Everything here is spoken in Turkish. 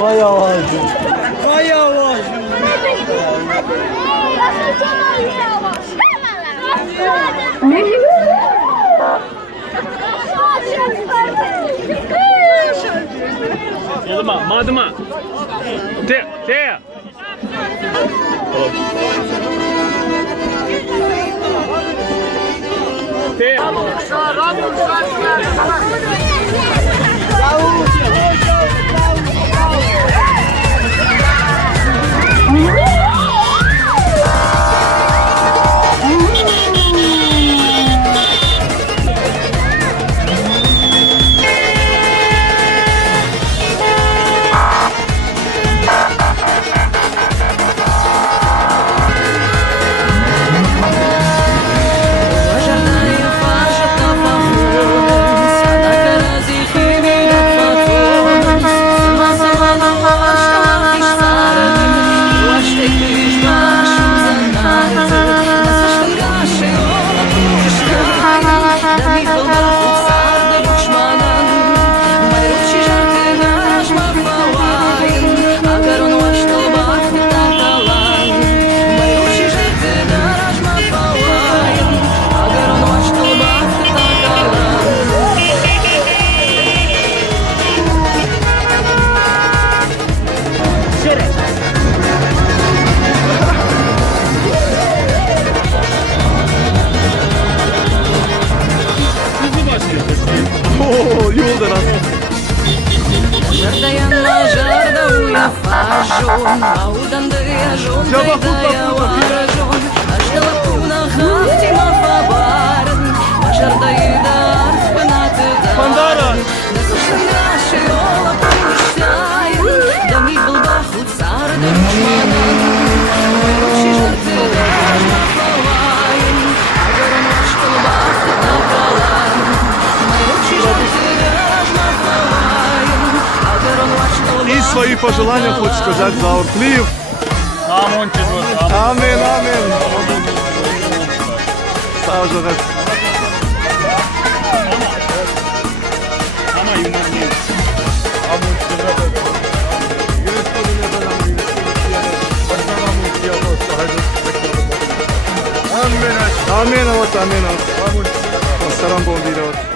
Vay yavaş. Vay yavaş. Olma, madıma. Te. Te. Oo, yolda nasıl? Жарда я на жарда уяфажон, аудан да я жон, да я варажон, аж да лапуна хахти ма фабарен, жарда и да арфбанаты Пандара! да слушай наши ола помещаем, да ми был бахут цар да ручманан, мы ручи жарты даж ма фалаем, а горон ваш колбахты накалан, мы ручи жарты даж ма фалаем, а горон ваш колбахты. И свои пожелания хочешь сказать за Ортлиев? Амон чего? Amin, amin. Sağ ol Jokat. Ama yumurtayı. Amin, вот, amin. Salam, bon